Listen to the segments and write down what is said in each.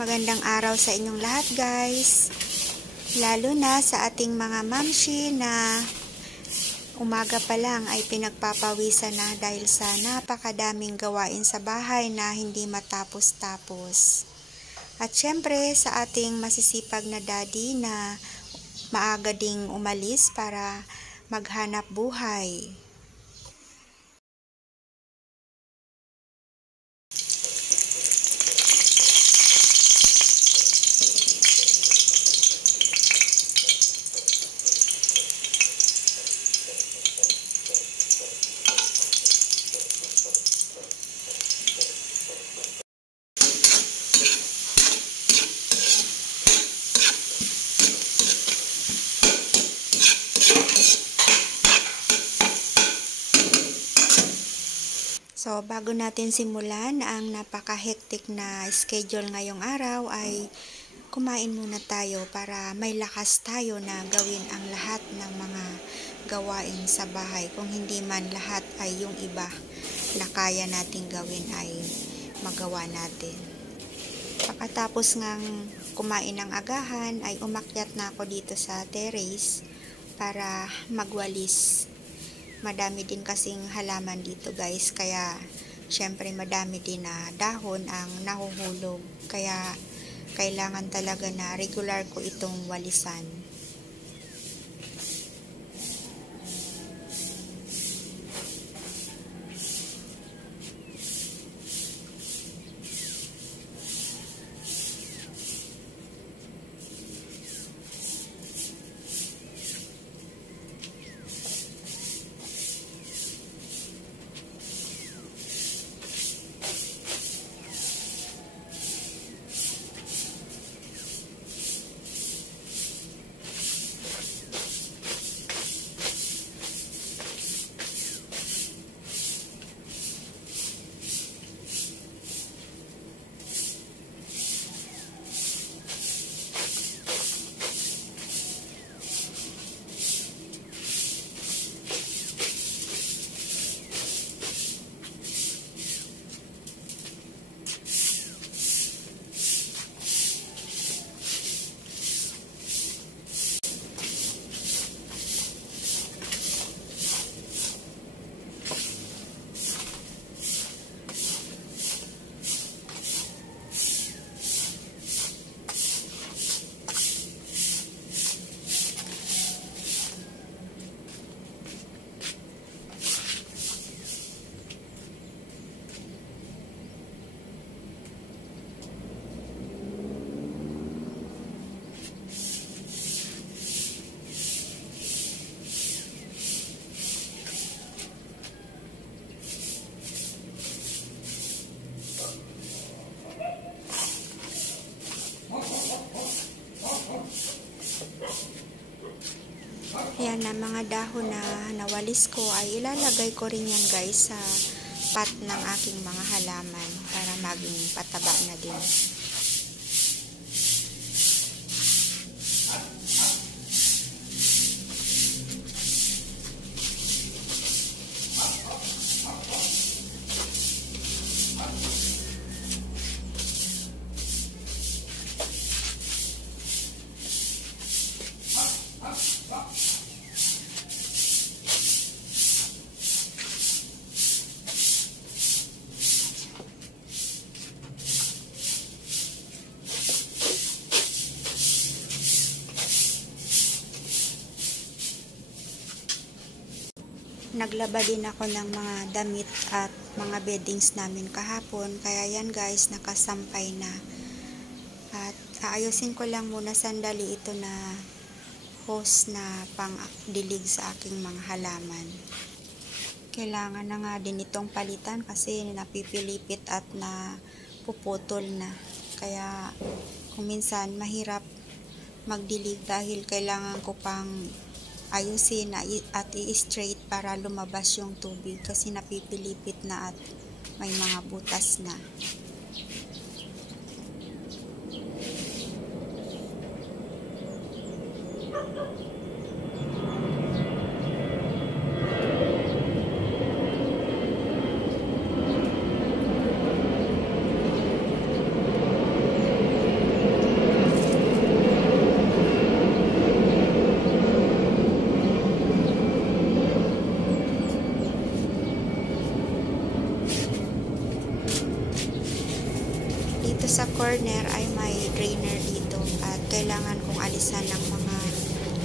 Magandang araw sa inyong lahat guys. Lalo na sa ating mga mamshi na umaga pa lang ay pinagpapawisan na dahil sa napakadaming gawain sa bahay na hindi matapos-tapos. At syempre sa ating masisipag na daddy na maaga ding umalis para maghanap buhay. So, bago natin simulan ang napaka-hectic na schedule ngayong araw ay kumain muna tayo para may lakas tayo na gawin ang lahat ng mga gawain sa bahay. Kung hindi man lahat ay yung iba na kaya nating gawin ay magawa natin. Pagkatapos ngang kumain ng agahan ay umakyat na ako dito sa terrace para magwalis. Madami din kasing halaman dito guys, kaya syempre madami din na dahon ang nahuhulog, kaya kailangan talaga na regular ko itong walisan. Yan na mga dahon na nawalis ko ay ilalagay ko rin yan guys sa pot ng aking mga halaman para maging pataba na din. Naglaba din ako ng mga damit at mga beddings namin kahapon, kaya yan guys nakasampay na. At aayusin ko lang muna sandali ito na hose na pang dilig sa aking mga halaman. Kailangan na nga din itong palitan kasi napipilipit at napuputol na, kaya kung minsan mahirap magdilig dahil kailangan ko pang ayusin at i-straight para lumabas yung tubig kasi napipilipit na at may mga butas na. sa corner ay may drainer dito at kailangan kong alisan ng mga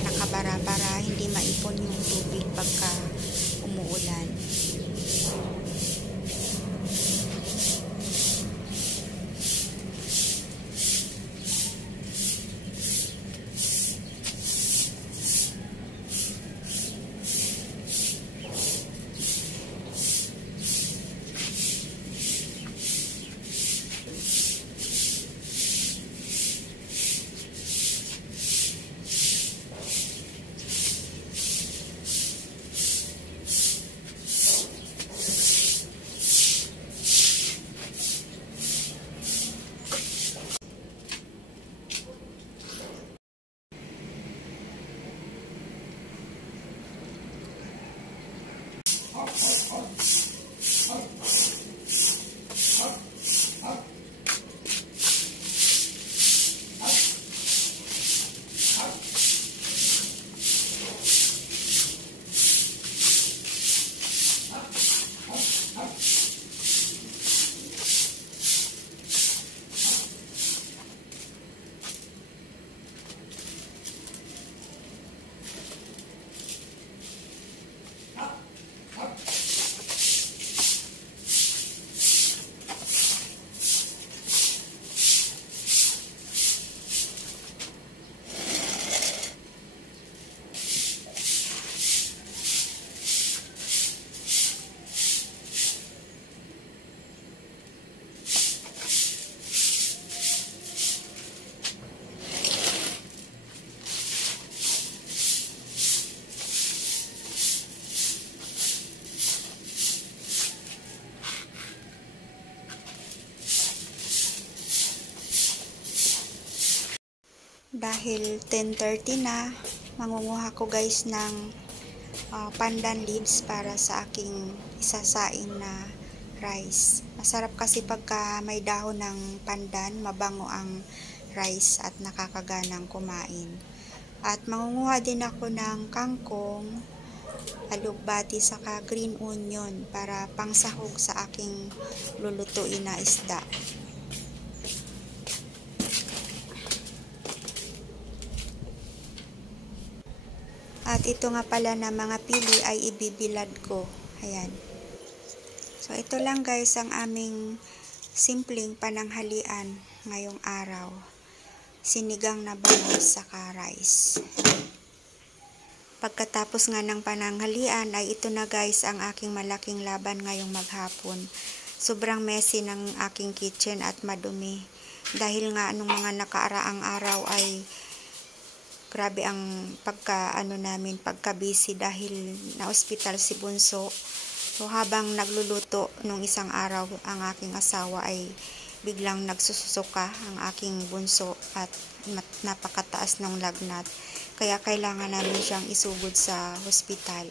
nakabara para hindi maipon yung tubig pagka umuulan. Dahil 10:30 na, mangunguha ko guys ng pandan leaves para sa aking isasaing na rice. Masarap kasi pagka may dahon ng pandan, mabango ang rice at nakakaganang kumain. At mangunguha din ako ng kangkong, alugbati, saka green onion para pangsahog sa aking lulutuin na isda. At ito nga pala na mga pili ay ibibilad ko. Ayan. So, ito lang guys ang aming simpleng pananghalian ngayong araw. Sinigang na bangus saka rice. Pagkatapos nga ng pananghalian ay ito na guys ang aking malaking laban ngayong maghapon. Sobrang messy ng aking kitchen at madumi. Dahil nga anong mga nakaaraang araw ay grabe ang pagka busy dahil na ospital si Bunso. So habang nagluluto nung isang araw ang aking asawa ay biglang nagsusuka ang aking bunso at napakataas ng lagnat. Kaya kailangan namin siyang isugod sa hospital.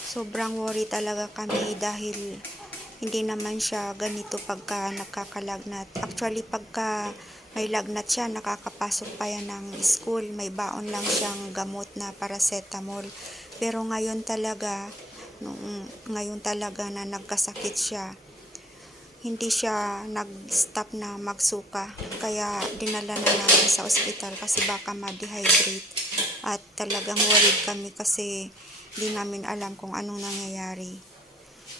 Sobrang worry talaga kami dahil hindi naman siya ganito pagka nakakalagnat. Actually pagka may lagnat siya, nakakapasok pa yan ng school. May baon lang siyang gamot na paracetamol. Pero ngayon talaga na nagkasakit siya, hindi siya nag-stop na magsuka. Kaya dinala na namin sa ospital kasi baka ma-dehydrate. At talagang worried kami kasi di namin alam kung anong nangyayari.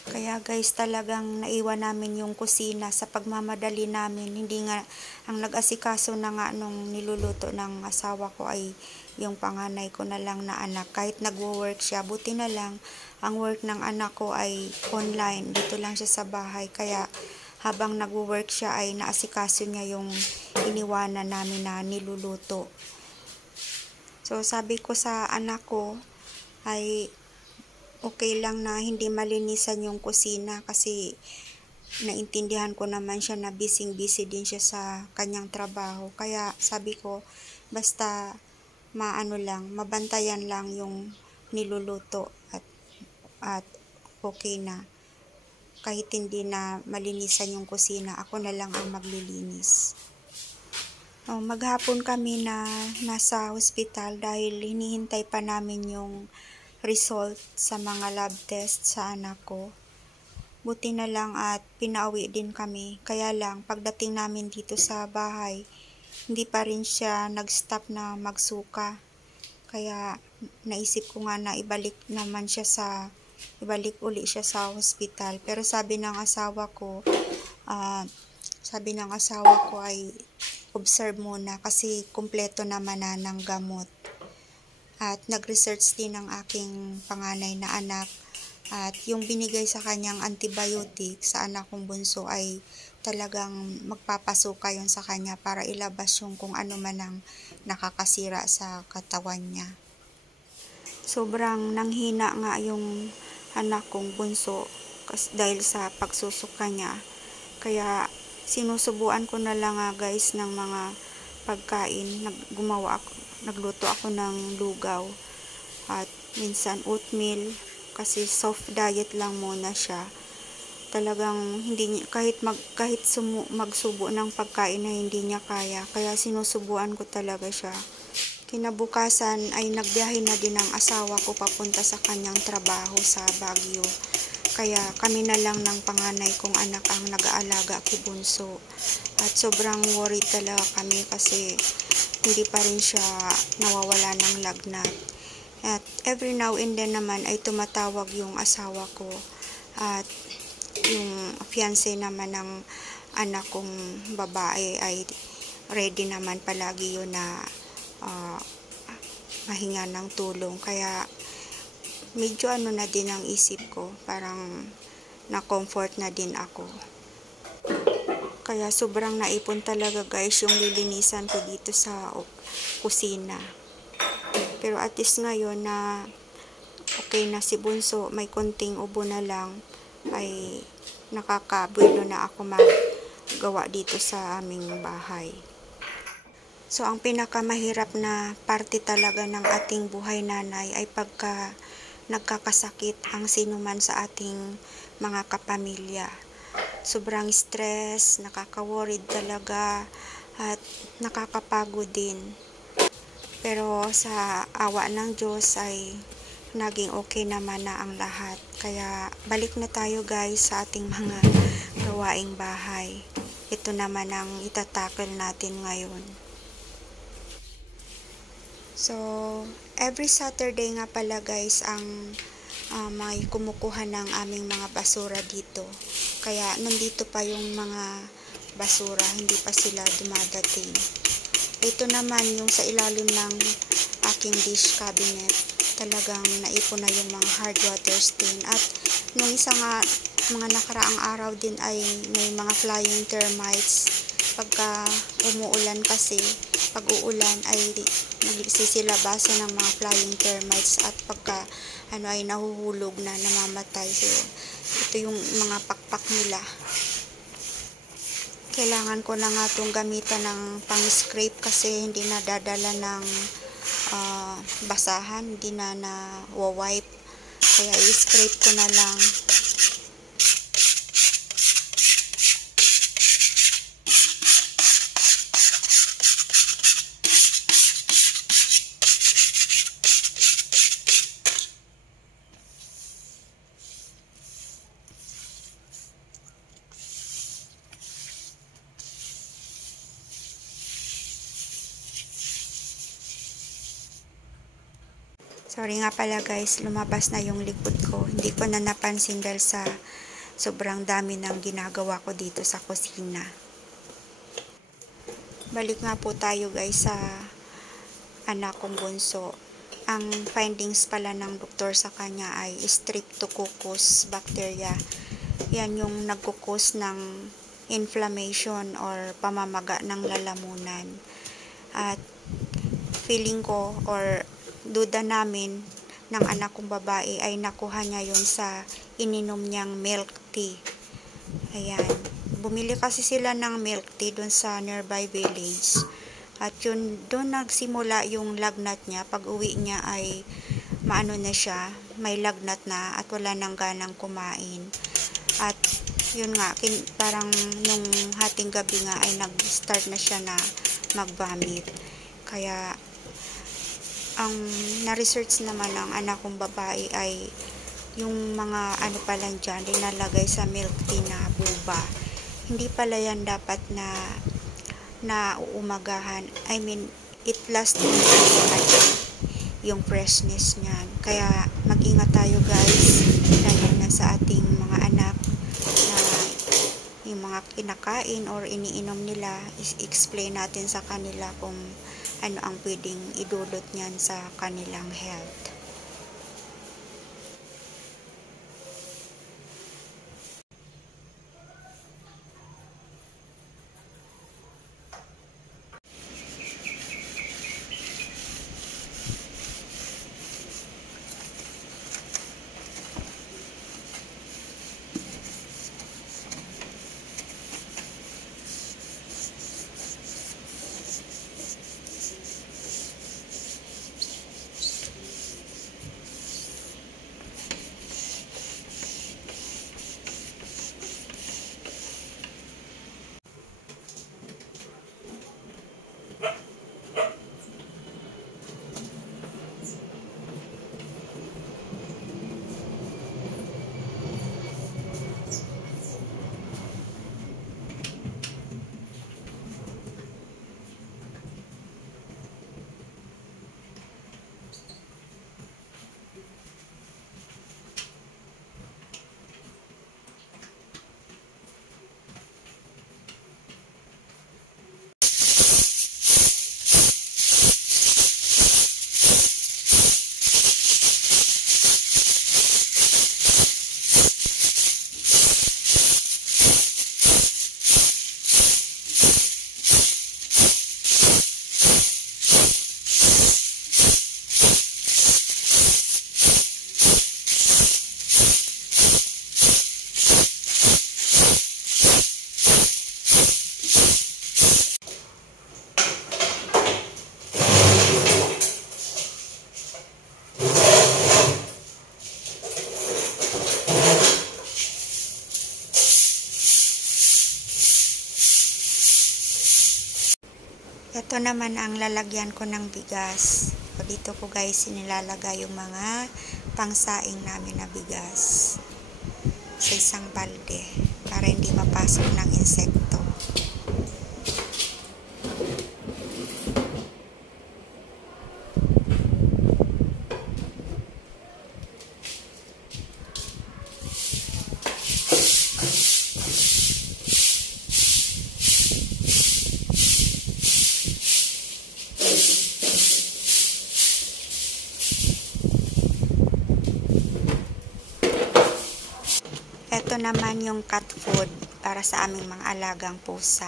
Kaya guys, talagang naiwan namin yung kusina sa pagmamadali namin. Hindi nga, ang nag-asikaso na nga nung niluluto ng asawa ko ay yung panganay ko na lang na anak. Kahit nagwo-work siya, buti na lang, ang work ng anak ko ay online. Dito lang siya sa bahay. Kaya habang nagwo-work siya ay naasikaso niya yung iniwanan namin na niluluto. So sabi ko sa anak ko ay okay lang na hindi malinisan yung kusina kasi naintindihan ko naman siya na busy din siya sa kanyang trabaho. Kaya sabi ko, basta mabantayan lang yung niluluto at okay na. Kahit hindi na malinisan yung kusina, ako na lang ang maglilinis. Maghapon kami na nasa hospital dahil hinihintay pa namin yung result sa mga lab test sa anak ko. Buti na lang at pinauwi din kami. Kaya lang, pagdating namin dito sa bahay, hindi pa rin siya nag-stop na magsuka. Kaya naisip ko nga na ibalik uli siya sa hospital. Pero sabi ng asawa ko ay observe muna kasi kumpleto naman na ng gamot. At nag-research din ng aking panganay na anak. At yung binigay sa kanyang antibiotic sa anak kong bunso ay talagang magpapasuka yun sa kanya para ilabas yung kung ano man ang nakakasira sa katawan niya. Sobrang nanghina nga yung anak kong bunso dahil sa pagsusuka niya. Kaya sinusubuan ko na lang guys ng mga pagkain. Nagluto ako ng lugaw at minsan oatmeal. Kasi soft diet lang muna siya. Talagang hindi kahit magsubo ng pagkain na hindi niya kaya. Kaya sinusubuan ko talaga siya. Kinabukasan ay nagbiyahe na din ang asawa ko papunta sa kanyang trabaho sa Baguio. Kaya kami na lang ng panganay kong anak ang nag-aalaga kay bunso. At sobrang worried talaga kami kasi hindi pa rin siya nawawala ng lagnat. At every now and then naman ay tumatawag yung asawa ko at yung fiancé naman ng anak kong babae ay ready naman palagi yun na mahinga ng tulong. Kaya medyo na din ang isip ko, parang na-comfort na din ako. Kaya sobrang naipon talaga guys yung lilinisan ko dito sa kusina. Pero at least ngayon na okay na si bunso, may konting ubo na lang, ay nakakabuelo na ako magawa dito sa aming bahay. So ang pinakamahirap na parte talaga ng ating buhay nanay ay pagka nagkakasakit ang sinuman sa ating mga kapamilya. Sobrang stress, nakaka-worried talaga at nakakapagod din. Pero sa awa ng Diyos ay naging okay naman na ang lahat. Kaya balik na tayo guys sa ating mga gawaing bahay. Ito naman ang itatakil natin ngayon. So, every Saturday nga pala guys ang may kumukuha ng aming mga basura dito. Kaya nandito pa yung mga basura, hindi pa sila dumadating. Ito naman yung sa ilalim ng aking dish cabinet. Talagang naipon na yung mga hard water stain. At nung mga nakaraang araw din ay may mga flying termites. Pagka umuulan kasi, pag uulan ay nagsisilabasan ng mga flying termites at pagka ay nahuhulog na, namamatay. So, ito yung mga pakpak nila. Kailangan ko na nga itong gamitan ng pang-scrape kasi hindi na dadala ng basahan, hindi na na-wipe. Kaya i-scrape ko na lang. Sorry nga pala guys, lumabas na yung likod ko. Hindi ko na napansin dahil sa sobrang dami ng ginagawa ko dito sa kusina. Balik nga po tayo guys sa anak kong bunso. Ang findings pala ng doktor sa kanya ay Streptococcus bacteria. Yan yung nagkukos ng inflammation or pamamaga ng lalamunan. At feeling ko or duda namin ng anak kong babae ay nakuha niya yun sa ininom niyang milk tea. Ayan. Bumili kasi sila ng milk tea dun sa nearby village. At yun, doon nagsimula yung lagnat niya. Pag uwi niya ay maano na siya, may lagnat na at wala nang ganang kumain. At yun nga, parang nung hating gabi nga ay nag-start na siya na mag-vomit. Kaya ang na-research naman ng anak kong babae ay yung mga ano pa lang dyan, linalagay sa milk tea na buba. Hindi pala yan dapat na uumagahan. I mean, it lasts yung freshness niyan. Kaya mag-ingat tayo guys, lalo na sa ating mga anak na yung mga kinakain or iniinom nila, explain natin sa kanila kung ano ang pwedeng idulot niyan sa kanilang health. Ito naman ang lalagyan ko ng bigas. So, dito ko guys inilalagay yung mga pangsaing namin na bigas sa isang balde para hindi mapasok ng insekto. Ito naman yung cat food para sa aming mga alagang pusa.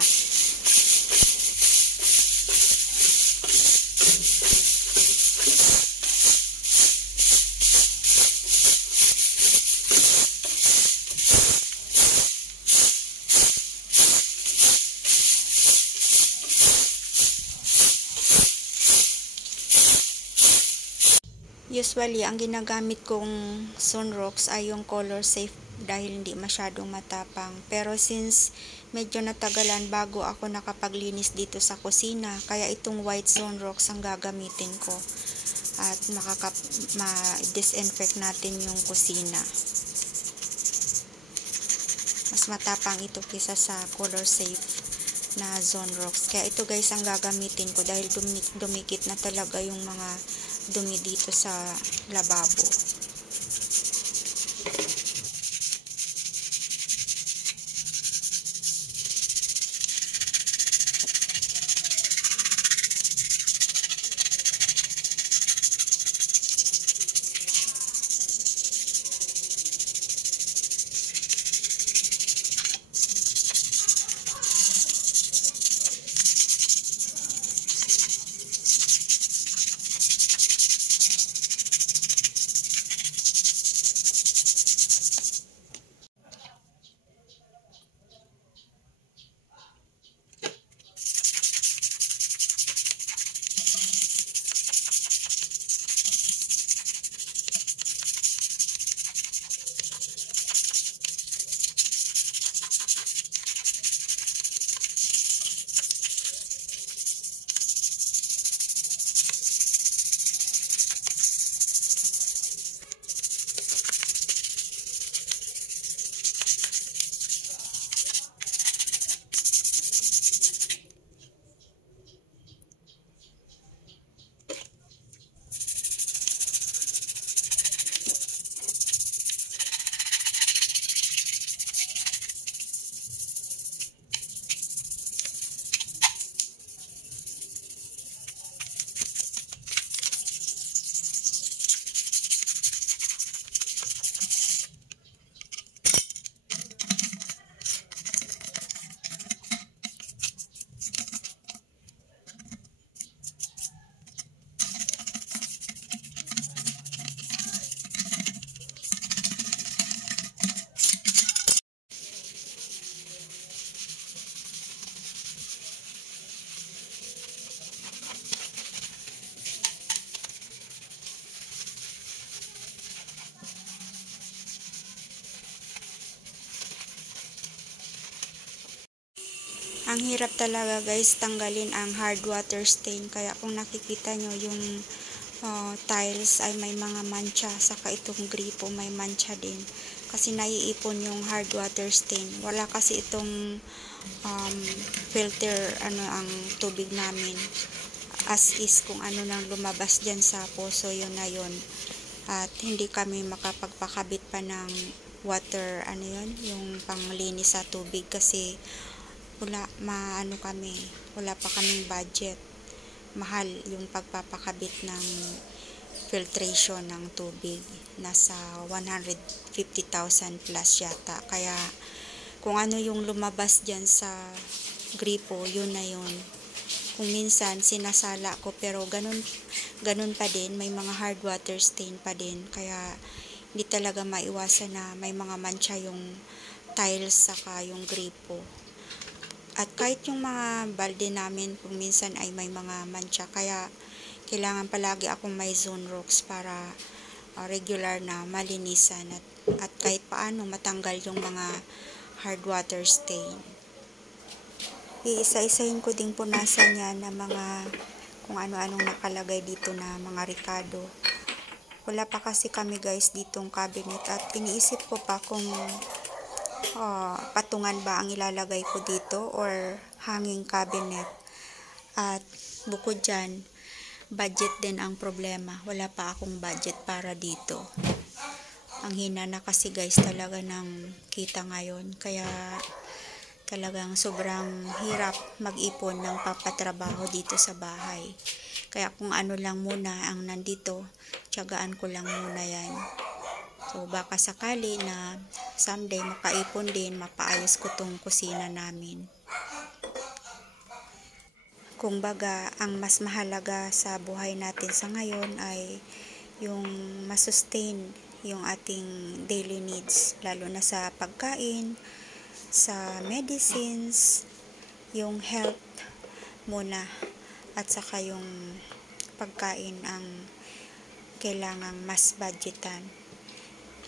Usually, ang ginagamit kong Sunrocks ay yung color safe dahil hindi masyadong matapang. Pero since medyo natagalan bago ako nakapaglinis dito sa kusina, kaya itong white Sunrocks ang gagamitin ko. At ma-disinfect natin yung kusina. Mas matapang ito kaysa sa color safe na Sunrocks. Kaya ito guys ang gagamitin ko dahil dumikit na talaga yung mga dumi dito sa lababo. Ang hirap talaga guys tanggalin ang hard water stain, kaya kung nakikita nyo yung tiles ay may mga mancha, saka itong gripo may mancha din kasi naiipon yung hard water stain. Wala kasi itong filter ang tubig namin, as is kung ano nang lumabas dyan sa poso, yun na yun. At hindi kami makapagpakabit pa ng water yung panglinis sa tubig kasi wala pa kaming budget. Mahal yung pagpapakabit ng filtration ng tubig, nasa 150,000 plus yata. Kaya kung ano yung lumabas dyan sa gripo, yun na yun. Kung minsan sinasala ko, pero ganun pa din, may mga hard water stain pa din, kaya hindi talaga maiwasan na may mga mancha yung tiles saka yung gripo. At kahit yung mga balde namin kung minsan ay may mga mancha, kaya kailangan palagi akong may Zonrox para regular na malinisan at kahit paano matanggal yung mga hard water stain. Iisa-isahin ko ding punasan yan na mga kung ano-anong nakalagay dito na mga Ricardo. Wala pa kasi kami guys ditong cabinet at iniisip ko pa kung patungan ba ang ilalagay ko dito or hanging cabinet. At bukod dyan, budget din ang problema. Wala pa akong budget para dito. Ang hina na kasi guys talaga ng kita ngayon, kaya talagang sobrang hirap mag-ipon ng papatrabaho dito sa bahay. Kaya kung ano lang muna ang nandito, tiyagaan ko lang muna yan. So baka sakali na someday makaipon din, mapaayos ko tong kusina namin. Kung baga, ang mas mahalaga sa buhay natin sa ngayon ay yung masustain yung ating daily needs, lalo na sa pagkain, sa medicines, yung health muna, at saka yung pagkain ang kailangang mas budgetan.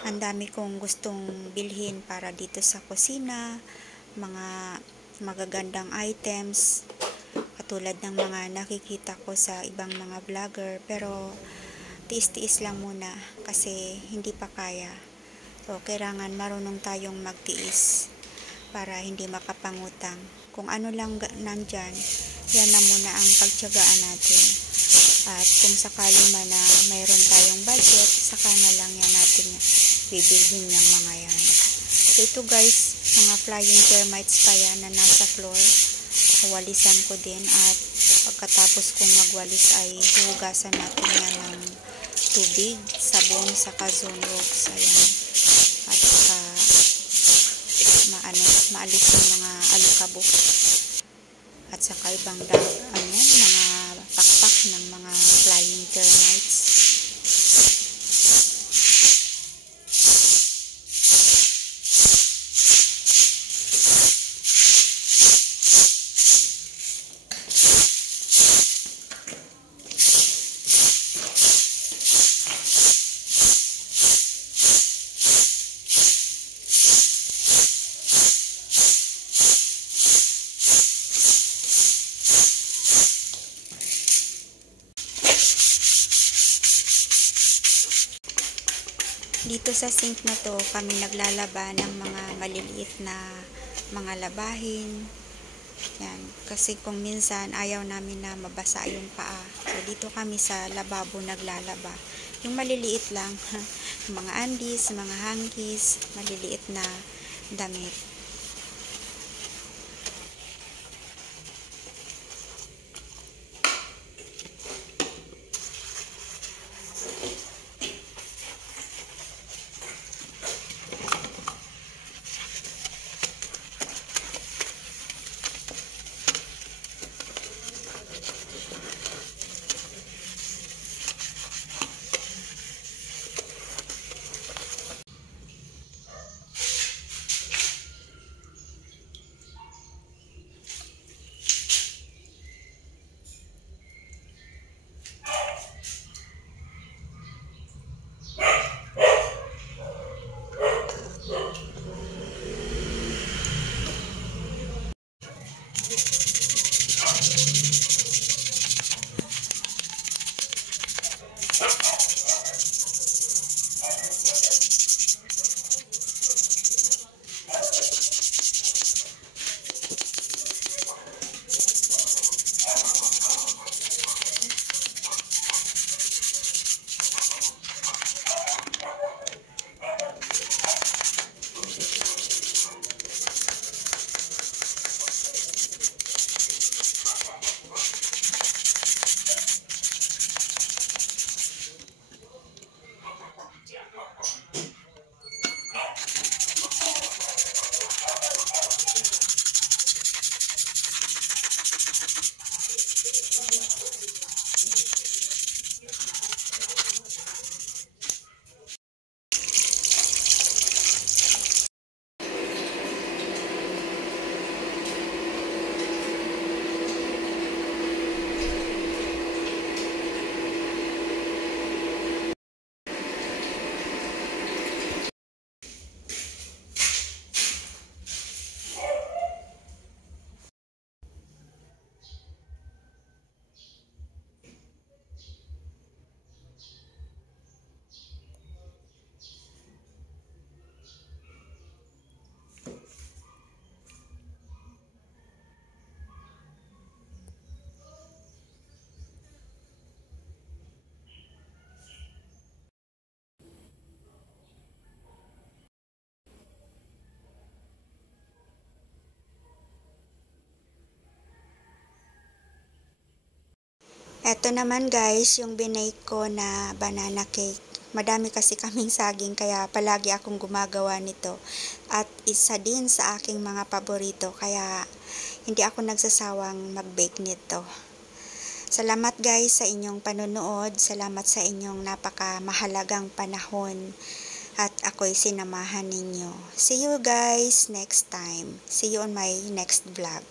Ang dami kong gustong bilhin para dito sa kusina, mga magagandang items katulad ng mga nakikita ko sa ibang mga vlogger, pero tiis-tiis lang muna kasi hindi pa kaya. So kailangan marunong tayong magtiis para hindi makapangutang. Kung ano lang nandyan, yan na muna ang pagtiyagaan natin. At kung sakali man na mayroon tayong budget, saka na lang yan natin bibilhin yung mga yan. So ito guys, mga flying termites pa yan na nasa floor. Walisan ko din, at pagkatapos kong magwalis ay hugasan natin yan ng tubig, sabon, saka Zonrox. Ayan. At saka maalis yung mga alikabok at saka ibang mga pakpak ng mga flying termites. Dito sa sink na to, kami naglalaba ng mga maliliit na mga labahin. Yan. Kasi kung minsan ayaw namin na mabasa yung paa. So dito kami sa lababo naglalaba. Yung maliliit lang, mga undies, mga hankies, maliliit na damit. Eto naman guys, yung binake ko na banana cake. Madami kasi kaming saging kaya palagi akong gumagawa nito. At isa din sa aking mga paborito kaya hindi ako nagsasawang mag-bake nito. Salamat guys sa inyong panonood. Salamat sa inyong napakamahalagang panahon. At ako'y sinamahan ninyo. See you guys next time. See you on my next vlog.